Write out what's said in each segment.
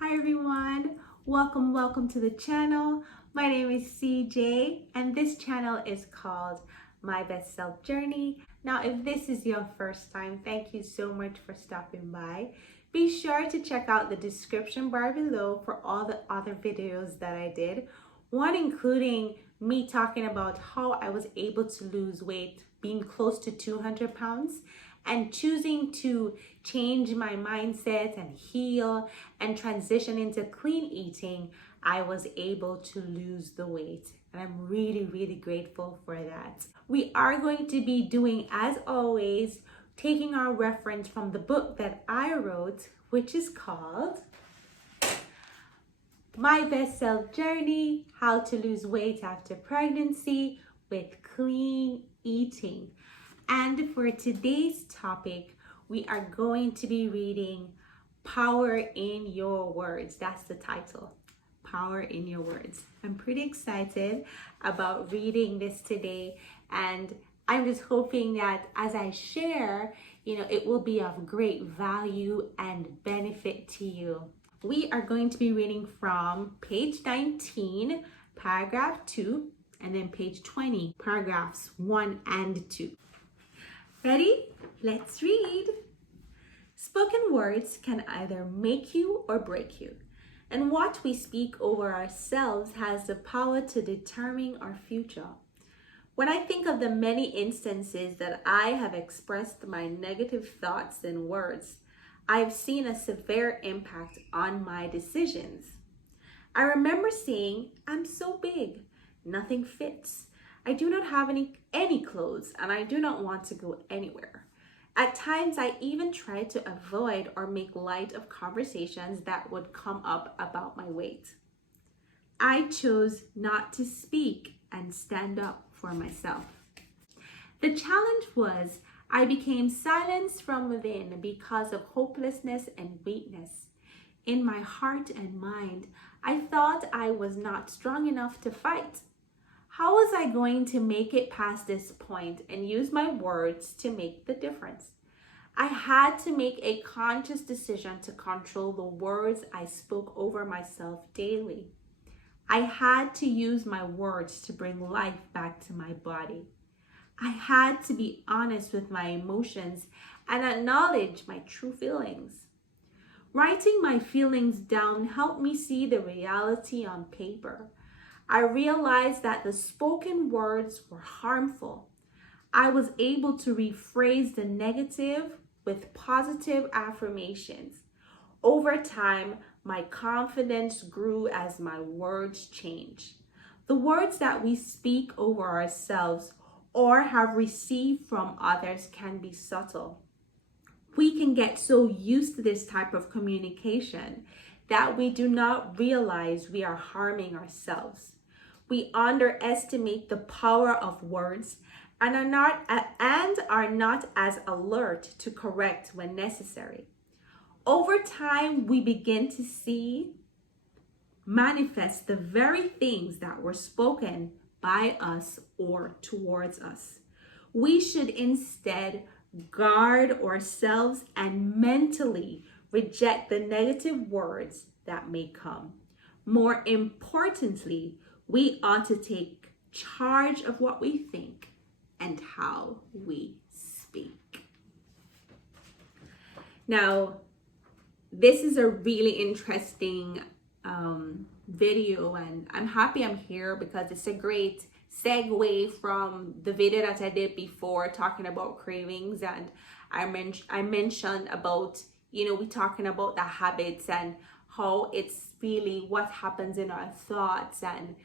Hi everyone, welcome to the channel. My name is CJ and this channel is called My Best Self Journey. Now if this is your first time, thank you so much for stopping by. Be sure to check out the description bar below for all the other videos that I did, one including me talking about how I was able to lose weight, being close to 200 pounds, and choosing to change my mindset and heal and transition into clean eating. I was able to lose the weight, and I'm really grateful for that. We are going to be doing, as always, taking our reference from the book that I wrote, which is called My Best Self Journey: How to Lose Weight After Pregnancy with Clean Eating. And for today's topic, we are going to be reading Power in Your Words. That's the title, Power in Your Words. I'm pretty excited about reading this today, and I'm just hoping that as I share, it will be of great value and benefit to you. We are going to be reading from page 19, paragraph 2, and then page 20, paragraphs 1 and 2. Ready? Let's read. Spoken words can either make you or break you, and what we speak over ourselves has the power to determine our future. When I think of the many instances that I have expressed my negative thoughts in words, I've seen a severe impact on my decisions. I remember saying, "I'm so big, nothing fits. I do not have any clothes, and I do not want to go anywhere." At times, I even tried to avoid or make light of conversations that would come up about my weight. I chose not to speak and stand up for myself. The challenge was I became silenced from within because of hopelessness and weakness. In my heart and mind, I thought I was not strong enough to fight. How was I going to make it past this point and use my words to make the difference? I had to make a conscious decision to control the words I spoke over myself daily. I had to use my words to bring life back to my body. I had to be honest with my emotions and acknowledge my true feelings. Writing my feelings down helped me see the reality on paper. I realized that the spoken words were harmful. I was able to rephrase the negative with positive affirmations. Over time, my confidence grew as my words changed. The words that we speak over ourselves or have received from others can be subtle. We can get so used to this type of communication that we do not realize we are harming ourselves. We underestimate the power of words and are not as alert to correct when necessary. Over time, we begin to see manifest the very things that were spoken by us or towards us. We should instead guard ourselves and mentally reject the negative words that may come. More importantly, we ought to take charge of what we think and how we speak. Now, this is a really interesting video, and I'm happy I'm here because it's a great segue from the video that I did before talking about cravings, and I mentioned about, we talking about the habits and how it's really what happens in our thoughts and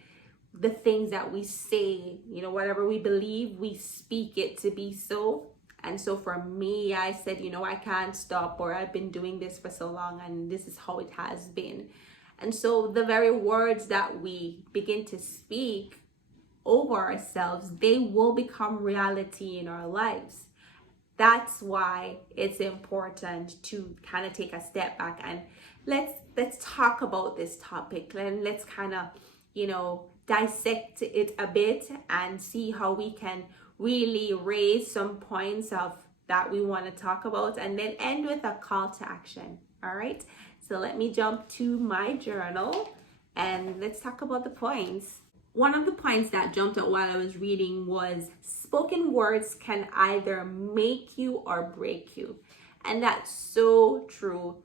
the things that we say, whatever we believe, we speak it to be so. And so for me, I said, I can't stop, or I've been doing this for so long and this is how it has been. And so the very words that we begin to speak over ourselves, they will become reality in our lives. That's why it's important to kind of take a step back and let's talk about this topic, and let's kind of, dissect it a bit and see how we can really raise some points of that we want to talk about, and then end with a call to action. All right, so let me jump to my journal and let's talk about the points. One of the points that jumped out while I was reading was spoken words can either make you or break you. And that's so true.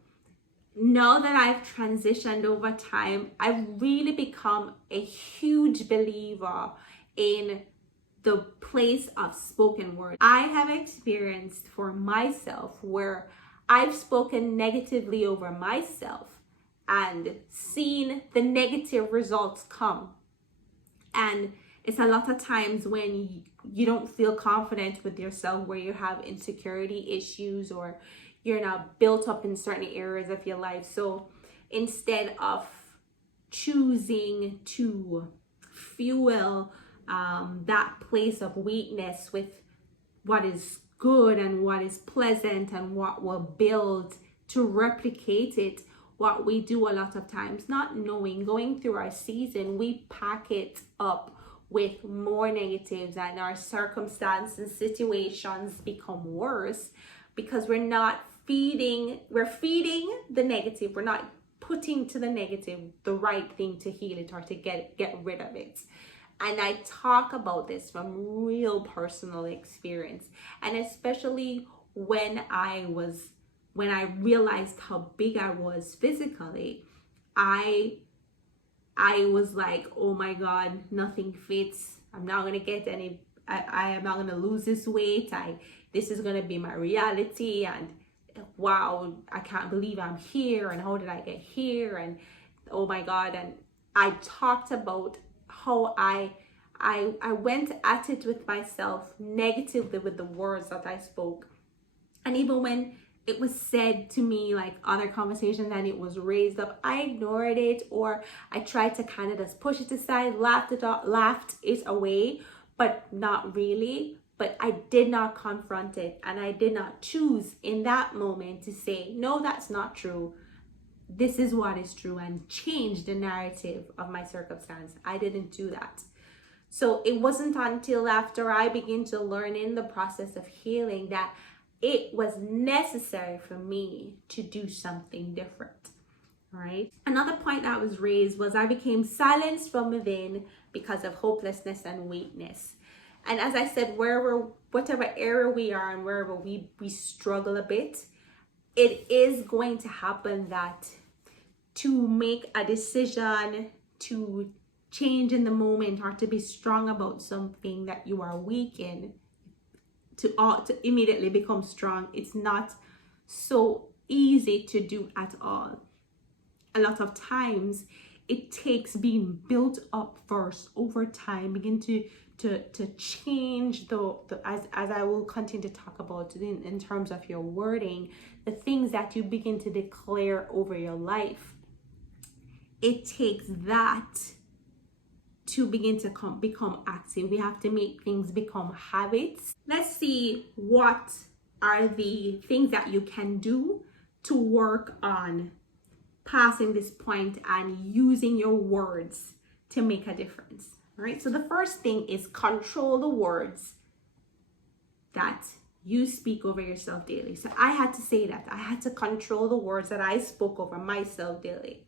Now that I've transitioned over time, I've really become a huge believer in the place of spoken word. I have experienced for myself where I've spoken negatively over myself and seen the negative results come. And it's a lot of times when you don't feel confident with yourself, where you have insecurity issues or you're not built up in certain areas of your life. So instead of choosing to fuel that place of weakness with what is good and what is pleasant and what will build to replicate it, what we do a lot of times, not knowing, going through our season, we pack it up with more negatives and our circumstances, situations become worse because we're feeding the negative. We're not putting to the negative the right thing to heal it or to get rid of it. And I talk about this from real personal experience. And especially when I realized how big I was physically, I was like, oh my God, nothing fits. I'm not going to get any, I am not going to lose this weight. This is going to be my reality. And wow, I can't believe I'm here. And how did I get here? And oh my God. And I talked about how I went at it with myself negatively with the words that I spoke. And even when it was said to me, like other conversations, and it was raised up, I ignored it, or I tried to kind of just push it aside, laughed it away, but not really. But I did not confront it, and I did not choose in that moment to say, no, that's not true. This is what is true, and change the narrative of my circumstance. I didn't do that. So it wasn't until after I began to learn in the process of healing that it was necessary for me to do something different. All right. Another point that was raised was I became silenced from within because of hopelessness and weakness. And as I said, whatever area we are and wherever we struggle a bit, it is going to happen that to make a decision, to change in the moment, or to be strong about something that you are weak in, to immediately become strong, it's not so easy to do at all. A lot of times it takes being built up first over time, begin to change as I will continue to talk about in terms of your wording, the things that you begin to declare over your life. It takes that to begin to become active. We have to make things become habits. Let's see what are the things that you can do to work on passing this point and using your words to make a difference. All right, so the first thing is control the words that you speak over yourself daily. So I had to say that. I had to control the words that I spoke over myself daily.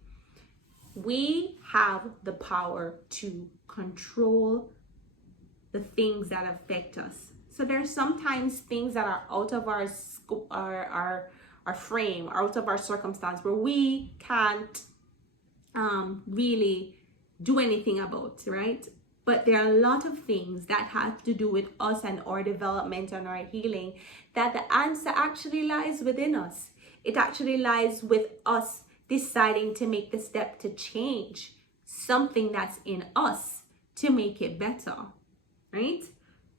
We have the power to control the things that affect us. So there's sometimes things that are out of our scope, our frame, out of our circumstance, where we can't really do anything about, right? But there are a lot of things that have to do with us and our development and our healing, that the answer actually lies within us. It actually lies with us deciding to make the step to change something that's in us to make it better, right?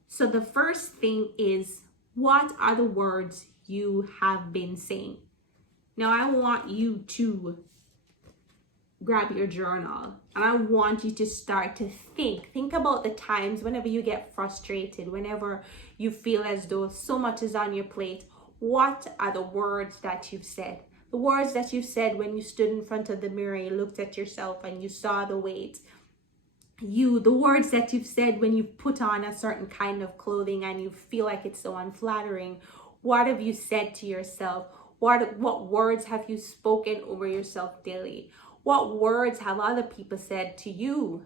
So the first thing is, what are the words you have been saying? Now I want you to grab your journal and I want you to start to think about the times whenever you get frustrated, whenever you feel as though so much is on your plate. What are the words that you've said? The words that you said when you stood in front of the mirror, you looked at yourself and you saw the weight. The words that you've said when you put on a certain kind of clothing and you feel like it's so unflattering. What have you said to yourself? What words have you spoken over yourself daily? What words have other people said to you?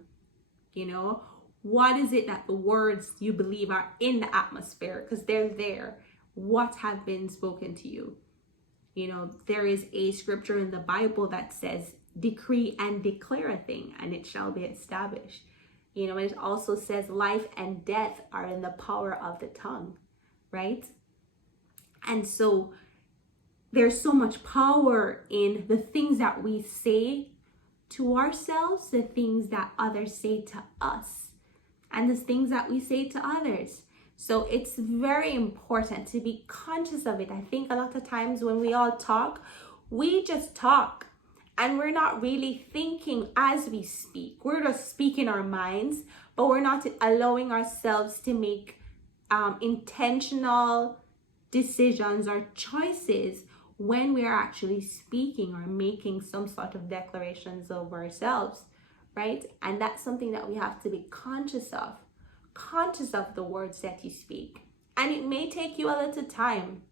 You know, what is it that the words you believe are in the atmosphere? Because they're there. What have been spoken to you? You know, there is a scripture in the Bible that says, decree and declare a thing, and it shall be established. You know, and it also says life and death are in the power of the tongue, right? And so there's so much power in the things that we say to ourselves, the things that others say to us, and the things that we say to others. So it's very important to be conscious of it. I think a lot of times when we all talk, we just talk and we're not really thinking as we speak. We're just speaking our minds, but we're not allowing ourselves to make intentional decisions or choices when we are actually speaking or making some sort of declarations of ourselves, right? And that's something that we have to be conscious of the words that you speak. And it may take you a little time.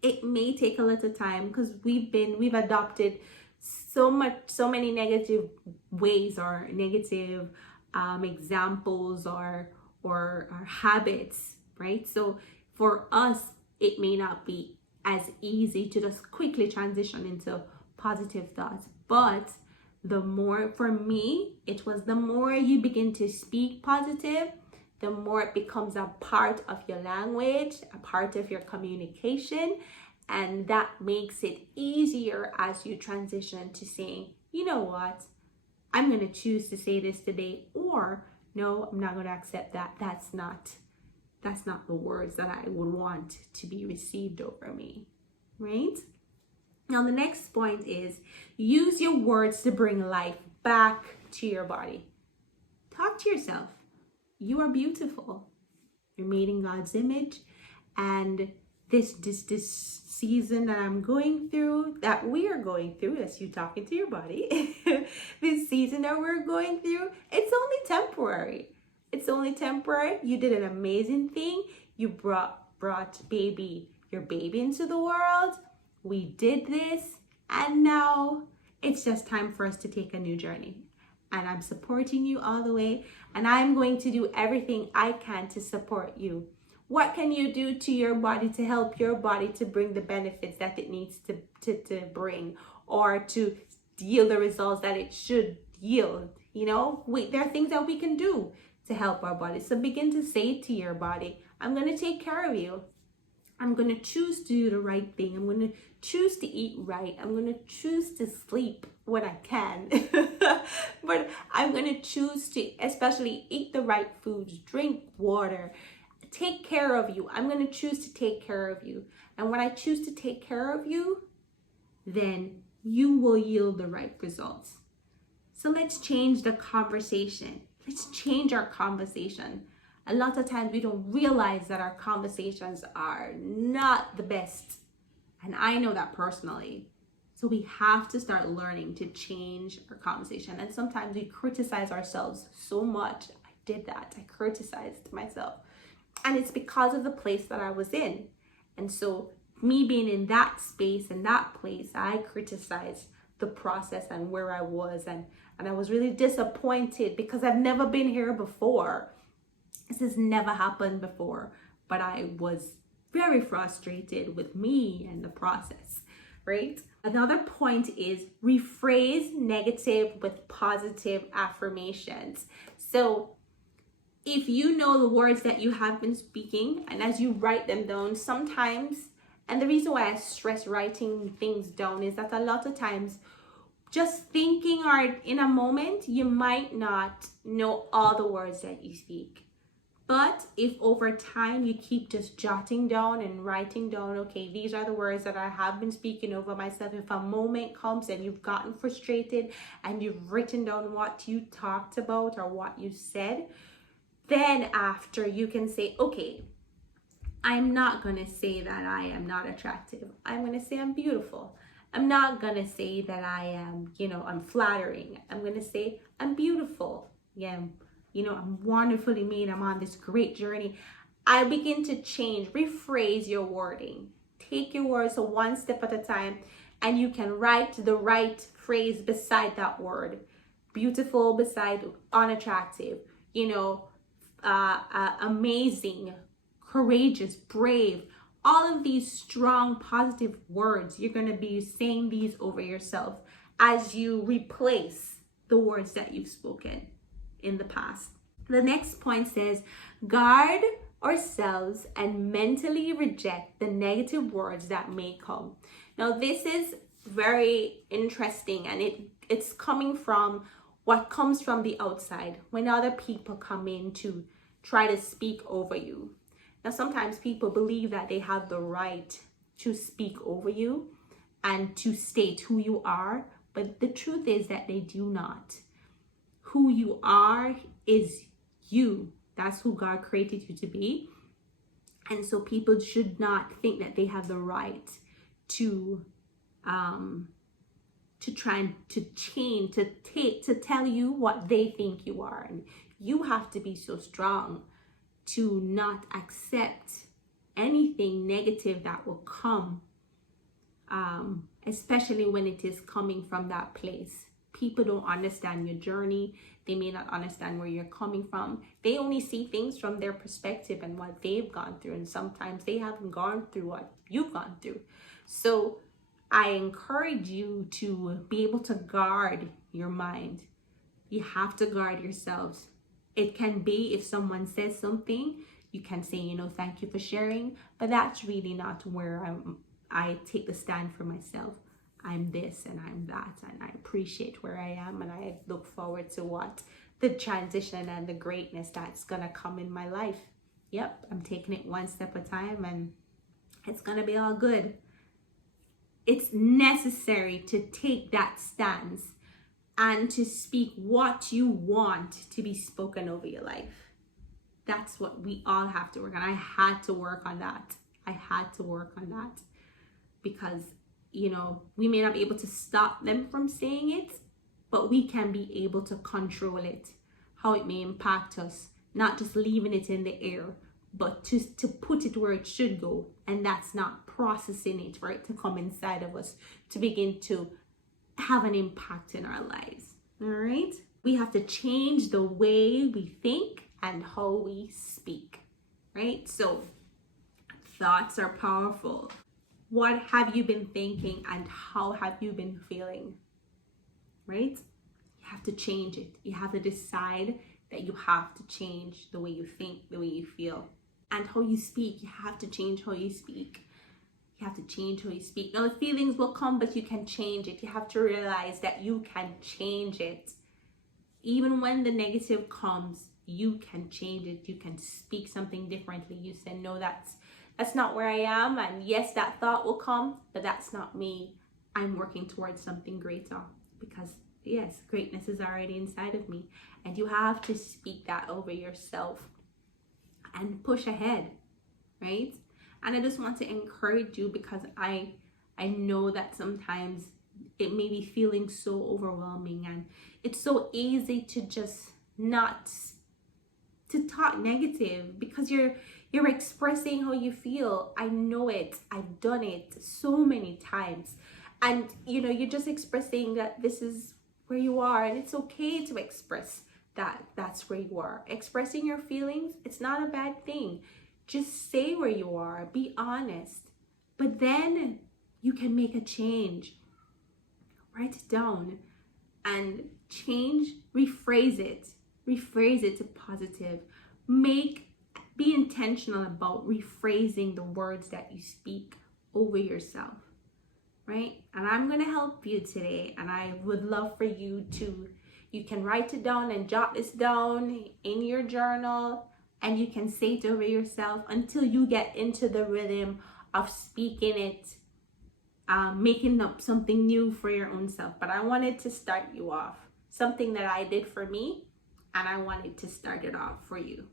It may take a little time because we've adopted so many negative ways or negative examples or habits, right? So for us, it may not be as easy to just quickly transition into positive thoughts. But for me, it was the more you begin to speak positive, the more it becomes a part of your language, a part of your communication. And that makes it easier as you transition to saying, you know what, I'm going to choose to say this today, or no, I'm not going to accept that. That's not the words that I would want to be received over me, right? Now, the next point is use your words to bring life back to your body. Talk to yourself. You are beautiful. You're made in God's image. And this season that I'm going through, that we are going through, that's you talking to your body, this season that we're going through, it's only temporary. It's only temporary. You did an amazing thing. You brought your baby into the world. We did this, and now it's just time for us to take a new journey. And I'm supporting you all the way, and I'm going to do everything I can to support you. What can you do to your body to help your body to bring the benefits that it needs to bring, or to yield the results that it should yield? You know, there are things that we can do to help our body. So begin to say to your body, I'm going to take care of you. I'm going to choose to do the right thing. I'm going to choose to eat right. I'm going to choose to sleep when I can. But I'm going to choose to especially eat the right foods, drink water, take care of you. I'm going to choose to take care of you. And when I choose to take care of you, then you will yield the right results. So let's change the conversation. Let's change our conversation. A lot of times we don't realize that our conversations are not the best. And I know that personally. So we have to start learning to change our conversation. And sometimes we criticize ourselves so much. I did that. I criticized myself. And it's because of the place that I was in. And so me being in that space and that place, I criticized the process and where I was. And I was really disappointed because I've never been here before. This has never happened before. But I was very frustrated with me and the process, right? Another point is rephrase negative with positive affirmations. So if you know the words that you have been speaking, and as you write them down, sometimes, and the reason why I stress writing things down is that a lot of times, just thinking or in a moment, you might not know all the words that you speak. But if over time you keep just jotting down and writing down, okay, these are the words that I have been speaking over myself. If a moment comes and you've gotten frustrated and you've written down what you talked about or what you said, then after you can say, okay, I'm not going to say that I am not attractive. I'm going to say I'm beautiful. I'm not going to say that I am, I'm flattering. I'm going to say I'm beautiful. Yeah, I'm wonderfully made. I'm on this great journey. I begin to change, rephrase your wording. take your words one step at a time, and you can write the right phrase beside that word. Beautiful beside unattractive, amazing, courageous, brave. All of these strong, positive words, you're going to be saying these over yourself as you replace the words that you've spoken in the past. The next point says, guard ourselves and mentally reject the negative words that may come. Now, this is very interesting, and it's coming from what comes from the outside when other people come in to try to speak over you. Now, sometimes people believe that they have the right to speak over you and to state who you are, but the truth is that they do not. Who you are is you. That's who God created you to be. And so people should not think that they have the right to try and to change, to tell you what they think you are. And you have to be so strong to not accept anything negative that will come, especially when it is coming from that place. People don't understand your journey. They may not understand where you're coming from. They only see things from their perspective and what they've gone through. And sometimes they haven't gone through what you've gone through. So I encourage you to be able to guard your mind. You have to guard yourselves. It can be if someone says something, you can say, thank you for sharing. But that's really not where I take the stand for myself. I'm this and I'm that, and I appreciate where I am, and I look forward to what the transition and the greatness that's gonna come in my life. Yep, I'm taking it one step at a time, and it's gonna be all good. It's necessary to take that stance and to speak what you want to be spoken over your life. That's what we all have to work on. I had to work on that. Because we may not be able to stop them from saying it, but we can be able to control it, how it may impact us, not just leaving it in the air, but to put it where it should go. And that's not processing it for it to come inside of us to begin to have an impact in our lives. All right. We have to change the way we think and how we speak, right? So thoughts are powerful. What have you been thinking and how have you been feeling, right? You have to change it. You have to decide that you have to change the way you think, the way you feel, and how you speak. You have to change how you speak. Now, the feelings will come, but you can change it. You have to realize that you can change it. Even when the negative comes, you can change it. You can speak something differently. You say, no, that's not where I am. And yes, that thought will come, but that's not me. I'm working towards something greater, because yes, greatness is already inside of me. And you have to speak that over yourself and push ahead, right? And I just want to encourage you, because I know that sometimes it may be feeling so overwhelming, and it's so easy to just not to talk negative because you're expressing how you feel. I know it. I've done it so many times. And you're just expressing that this is where you are, and it's okay to express that that's where you are. Expressing your feelings, it's not a bad thing. Just say where you are, be honest. But then you can make a change. Write it down and change, rephrase it to positive. Be intentional about rephrasing the words that you speak over yourself, right? And I'm going to help you today, and I would love for you can write it down and jot this down in your journal, and you can say it over yourself until you get into the rhythm of speaking it, making up something new for your own self. But I wanted to start you off, something that I did for me, and I wanted to start it off for you.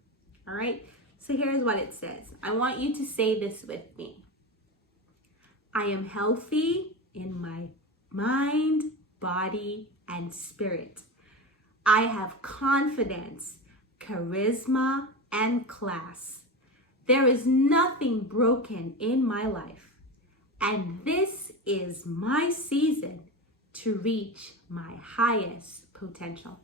All right, so here's what it says. I want you to say this with me. I am healthy in my mind, body, and spirit. I have confidence, charisma, and class. There is nothing broken in my life. and this is my season to reach my highest potential.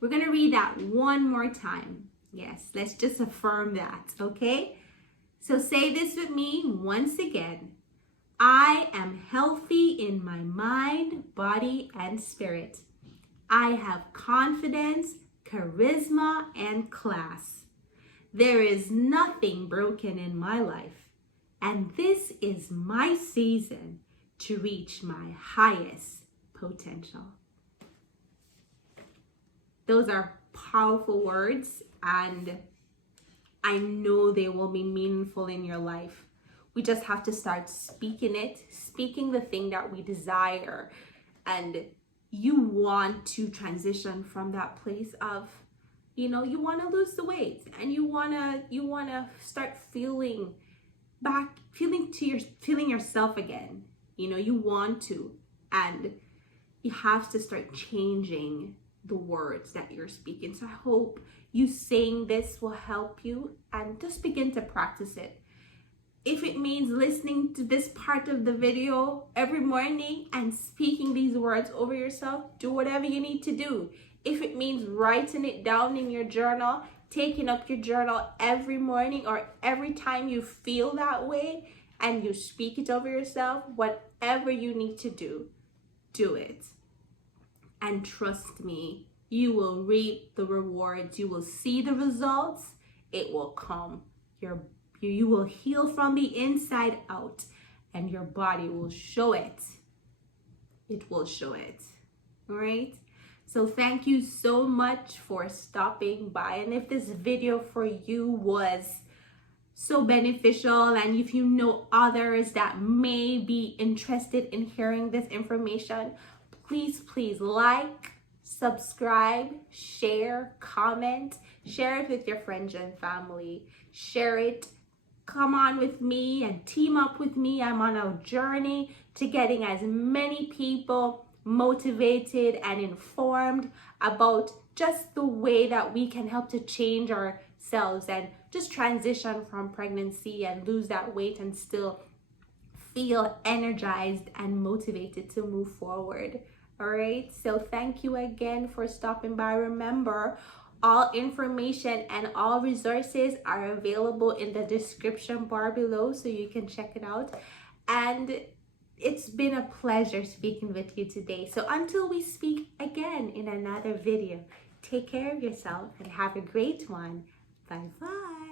We're going to read that one more time. Yes, let's just affirm that, okay? So say this with me once again. I am healthy in my mind, body, and spirit. I have confidence, charisma, and class. There is nothing broken in my life, and this is my season to reach my highest potential. Those are powerful words, and I know they will be meaningful in your life. We just have to start speaking it, speaking the thing that we desire. And you want to transition from that place of, you want to lose the weight, and you want to start feeling yourself again. You want to, and you have to start changing the words that you're speaking. So I hope you saying this will help you, and just begin to practice it. If it means listening to this part of the video every morning and speaking these words over yourself, do whatever you need to do. If it means writing it down in your journal, taking up your journal every morning or every time you feel that way and you speak it over yourself, whatever you need to do, do it. And trust me, you will reap the rewards. You will see the results. It will come. You will heal from the inside out, and your body will show it. It will show it. All right? So thank you so much for stopping by. And if this video for you was so beneficial, and if you know others that may be interested in hearing this information, please like, subscribe, share, comment, share it with your friends and family. Share it. Come on with me and team up with me. I'm on a journey to getting as many people motivated and informed about just the way that we can help to change ourselves and just transition from pregnancy and lose that weight and still feel energized and motivated to move forward. All right, so thank you again for stopping by. Remember, all information and all resources are available in the description bar below, so you can check it out. And it's been a pleasure speaking with you today. So until we speak again in another video, take care of yourself and have a great one. Bye-bye.